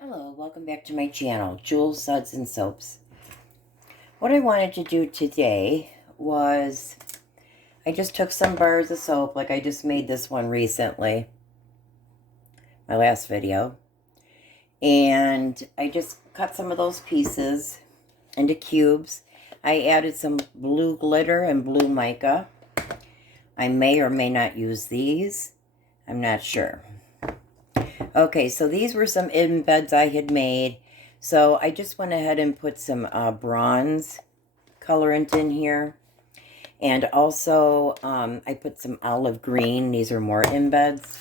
Hello, welcome back to my channel, Jewels, Suds, and Soaps. What I wanted to do today was, I just took some bars of soap, like I just made this one recently, my last video, and I just cut some of those pieces into cubes. I added some blue glitter and blue mica. I may or may not use these, I'm not sure. Okay, so these were some embeds I had made. So I just went ahead and put some bronze colorant in here. And also I put some olive green. These are more embeds.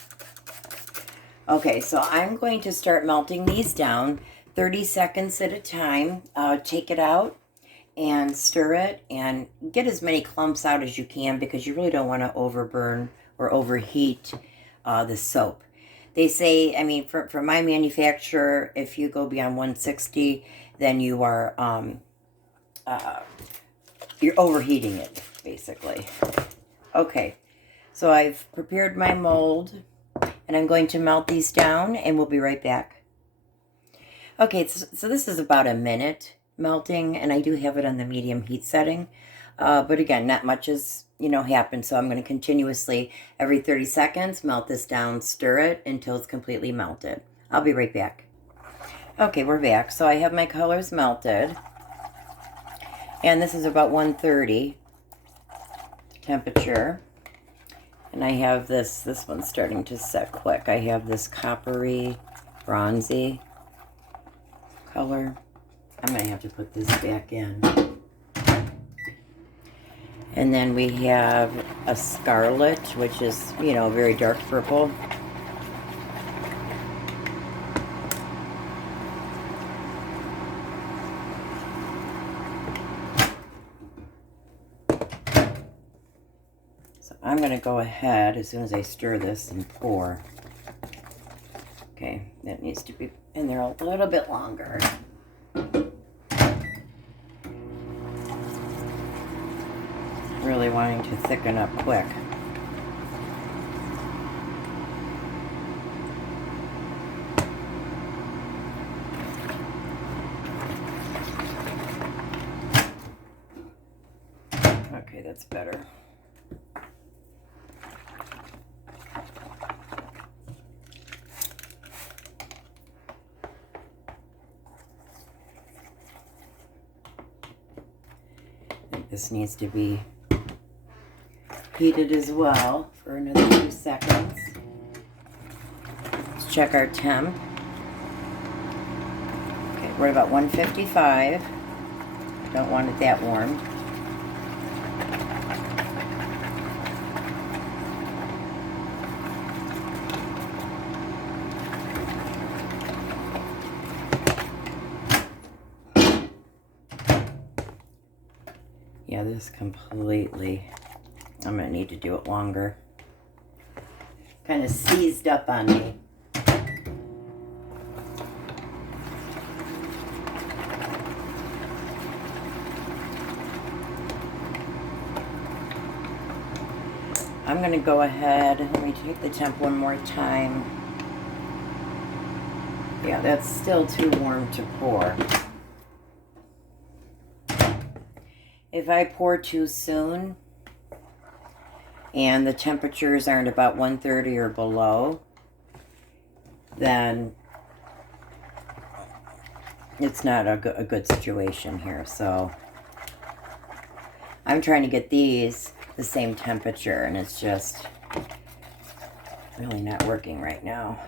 Okay, so I'm going to start melting these down 30 seconds at a time. Take it out and stir it and get as many clumps out as you can because you really don't want to overburn or overheat the soap. They say, I mean, for my manufacturer, if you go beyond 160, then you are, you're overheating it, basically. Okay, so I've prepared my mold, and I'm going to melt these down, and we'll be right back. Okay, so this is about a minute melting, and I do have it on the medium heat setting. But again, not much has, happened, so I'm going to continuously, every 30 seconds, melt this down, stir it until it's completely melted. I'll be right back. Okay, we're back. So I have my colors melted, and this is about 130 temperature. And I have this one's starting to set quick. I have this coppery, bronzy color. I'm going to have to put this back in. And then we have a scarlet, which is, very dark purple. So I'm going to go ahead as soon as I stir this and pour. Okay, that needs to be in there a little bit longer. Really wanting to thicken up quick. Okay, that's better. I think this needs to be heated as well for another 2 seconds. Let's check our temp. Okay, we're at about 155. Don't want it that warm. Yeah, this completely, I'm going to need to do it longer. Kind of seized up on me. I'm going to go ahead, let me take the temp one more time. Yeah, that's still too warm to pour. If I pour too soon, and the temperatures aren't about 130 or below, then it's not a good situation here. So I'm trying to get these the same temperature, and it's just really not working right now.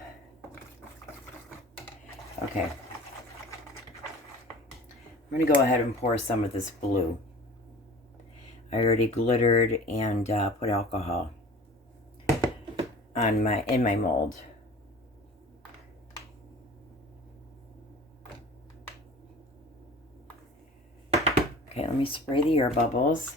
Okay. I'm going to go ahead and pour some of this blue. I already glittered and put alcohol on in my mold. Okay, let me spray the air bubbles.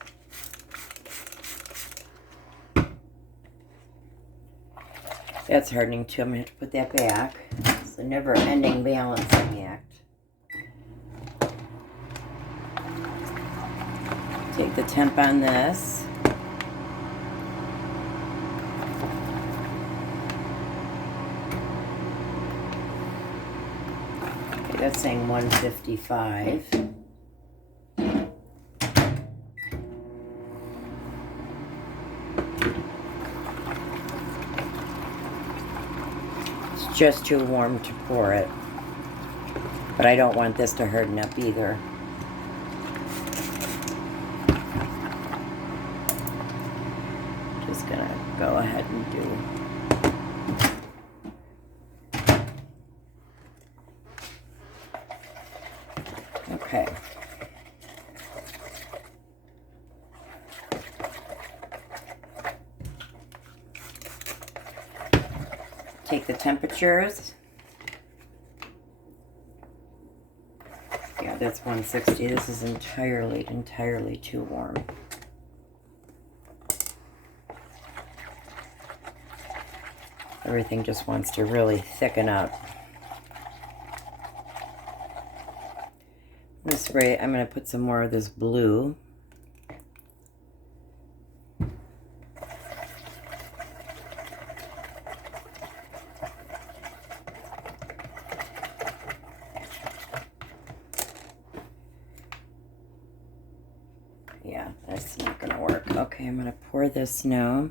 That's hardening too. I'm going to have to put that back. It's a never-ending balancing act. Take the temp on this. that's saying 155. It's just too warm to pour it. But I don't want this to harden up either. Just gonna go ahead and do. Okay. Take the temperatures. Yeah, that's 160. This is entirely too warm. Everything just wants to really thicken up. I'm going to put some more of this blue. Yeah, that's not going to work. Okay, I'm going to pour this now.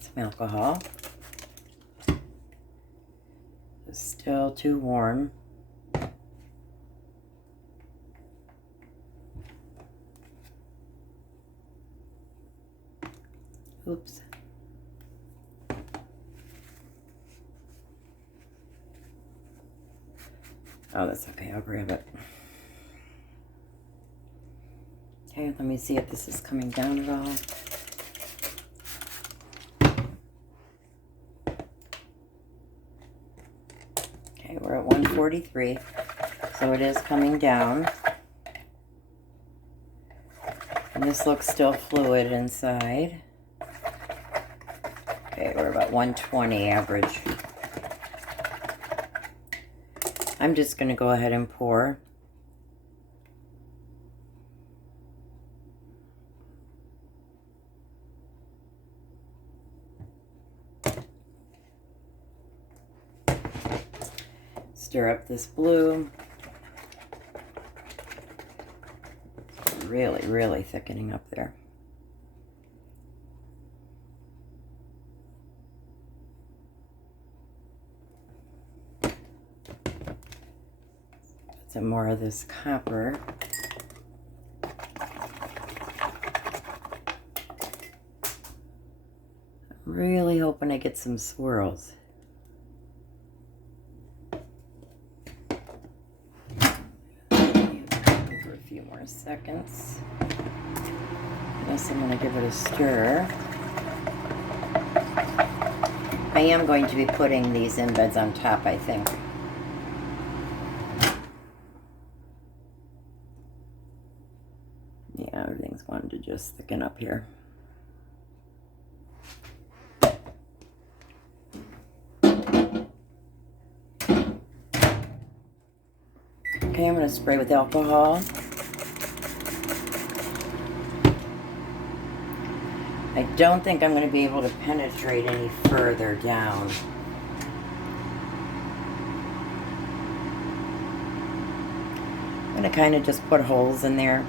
Some alcohol. It's still too warm. Oops. Oh, that's okay. I'll grab it. Okay, let me see if this is coming down at all. Okay, we're at 143, so it is coming down. And this looks still fluid inside. Okay, we're about 120 average. I'm just going to go ahead and pour. Stir up this blue. Really thickening up there. Some more of this copper. I'm really hoping I get some swirls. For a few more seconds. Yes, I'm going to give it a stir. I am going to be putting these embeds on top, I think. Yeah, everything's wanting to just thicken up here. Okay, I'm going to spray with alcohol. I don't think I'm going to be able to penetrate any further down. I'm going to kind of just put holes in there.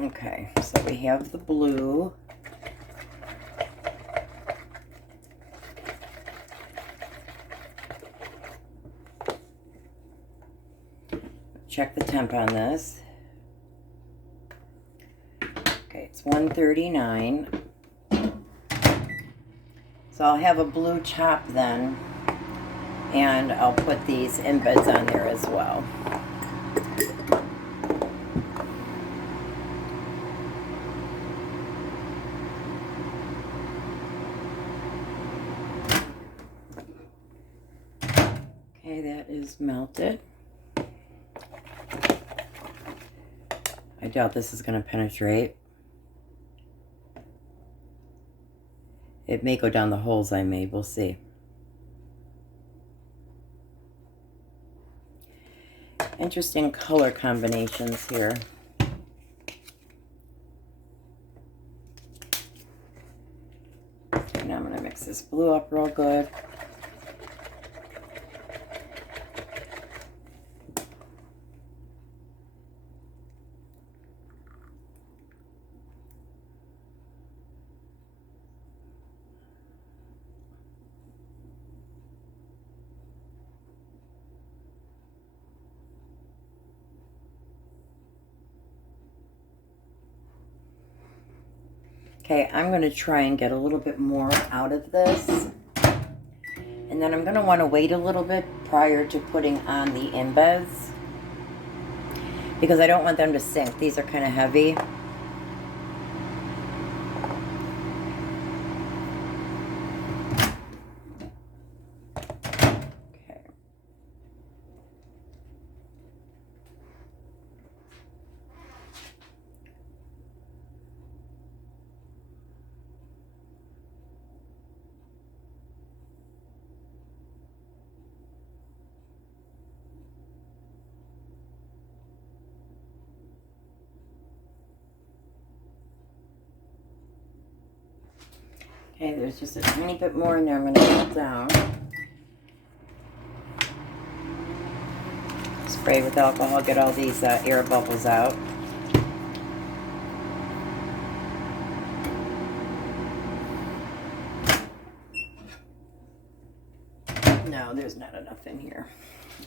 Okay, so we have the blue. Check the temp on this. Okay, it's 139. So I'll have a blue top then, and I'll put these embeds on there as well. Okay, that is melted. I doubt this is going to penetrate. It may go down the holes I made. We'll see. Interesting color combinations here. Now I'm going to mix this blue up real good. Okay, I'm going to try and get a little bit more out of this. And then I'm going to want to wait a little bit prior to putting on the embeds, because I don't want them to sink. These are kind of heavy. Okay, there's just a tiny bit more in there. I'm going to put down. Spray with alcohol, get all these air bubbles out. No, there's not enough in here.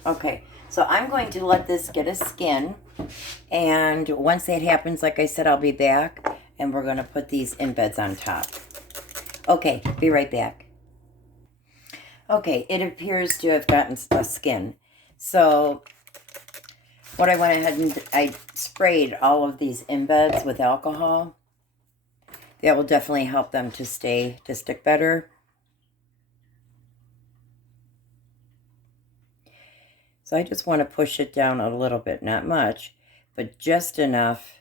Okay, so I'm going to let this get a skin. And once that happens, like I said, I'll be back. And we're going to put these embeds on top. Okay, be right back. Okay, it appears to have gotten a skin. So what I went ahead and I sprayed all of these embeds with alcohol. That will definitely help them to stick better. So I just want to push it down a little bit, not much, but just enough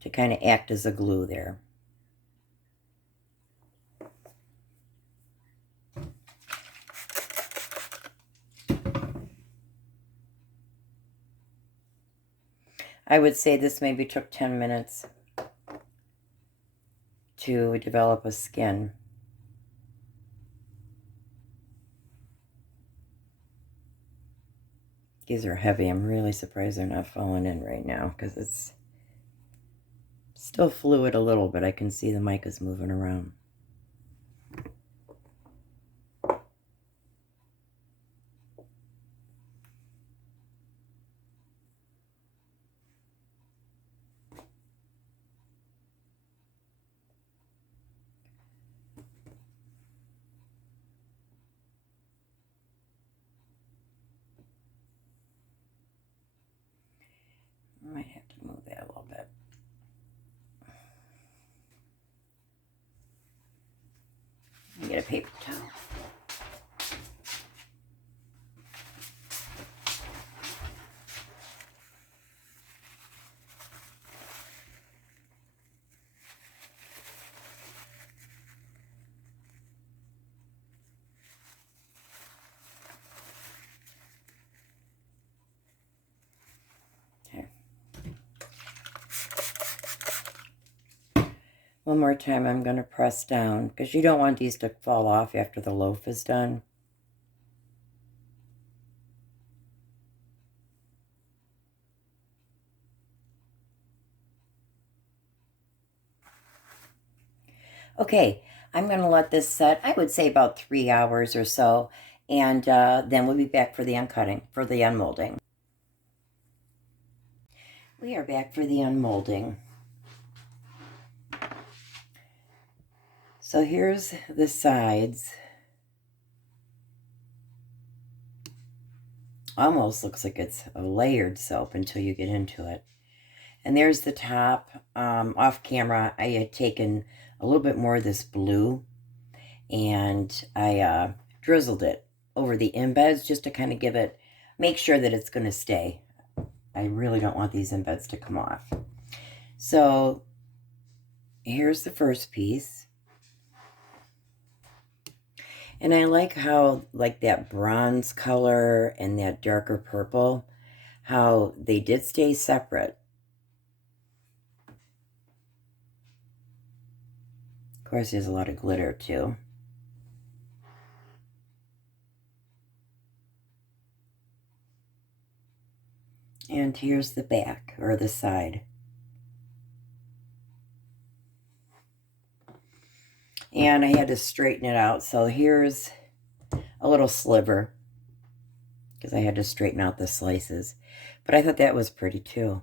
to kind of act as a glue there. I would say this maybe took 10 minutes to develop a skin. These are heavy. I'm really surprised they're not falling in right now because it's still fluid a little bit. I can see the mic is moving around. I might have to move that a little bit. Let me get a paper towel. One more time, I'm going to press down because you don't want these to fall off after the loaf is done. Okay, I'm going to let this set, I would say about 3 hours or so, and then we'll be back for the uncutting, for the unmolding. We are back for the unmolding. So here's the sides. Almost looks like it's a layered soap until you get into it. And there's the top. Off camera, I had taken a little bit more of this blue and I drizzled it over the embeds just to kind of make sure that it's going to stay. I really don't want these embeds to come off. So here's the first piece. And I like how, like, that bronze color and that darker purple, how they did stay separate. Of course, there's a lot of glitter, too. And here's the back, or the side. And I had to straighten it out, so here's a little sliver, because I had to straighten out the slices. But I thought that was pretty, too.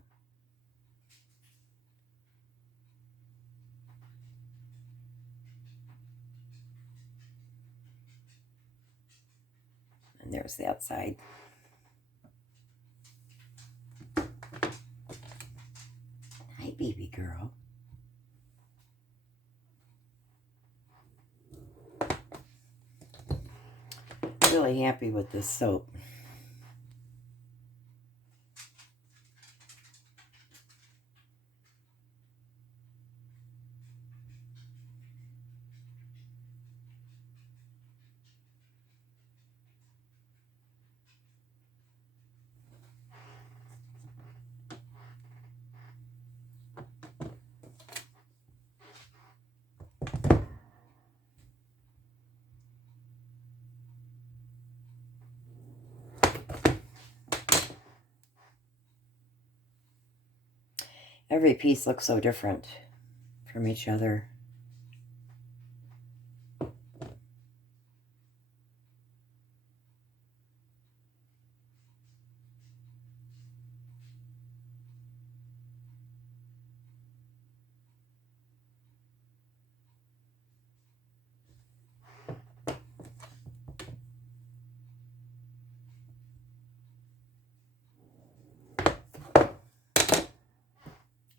And there's the outside. Hi, baby girl. Really happy with this soap. Every piece looks so different from each other.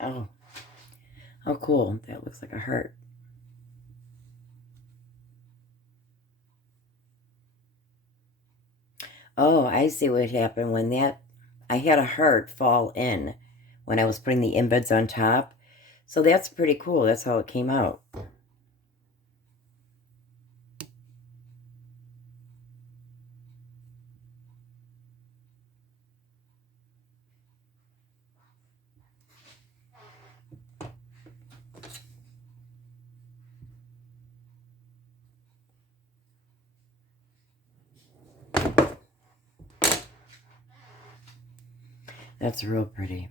Oh, how cool. That looks like a heart. Oh, I see what happened when that... I had a heart fall in when I was putting the embeds on top. So that's pretty cool. That's how it came out. That's real pretty.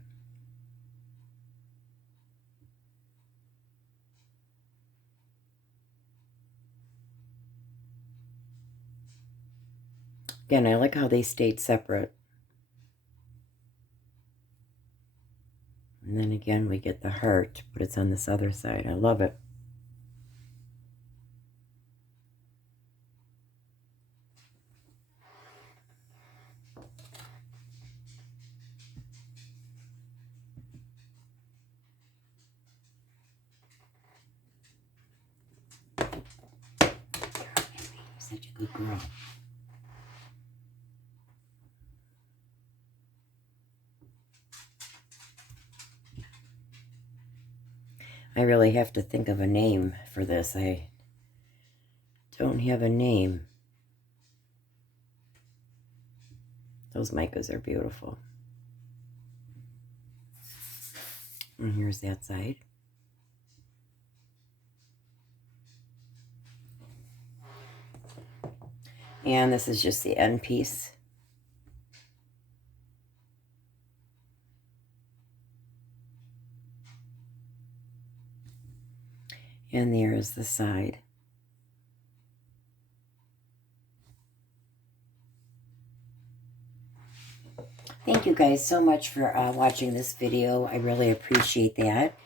Again, I like how they stayed separate. And then again, we get the heart, but it's on this other side. I love it. Such a good girl. I really have to think of a name for this. I don't have a name. Those micas are beautiful. And here's that side. And this is just the end piece. And there is the side. Thank you guys so much for watching this video. I really appreciate that.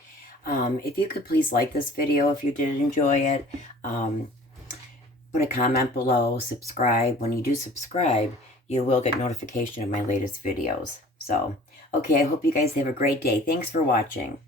If you could please like this video if you did enjoy it. Put a comment below, subscribe. When you do subscribe, you will get notification of my latest videos. So, okay, I hope you guys have a great day. Thanks for watching.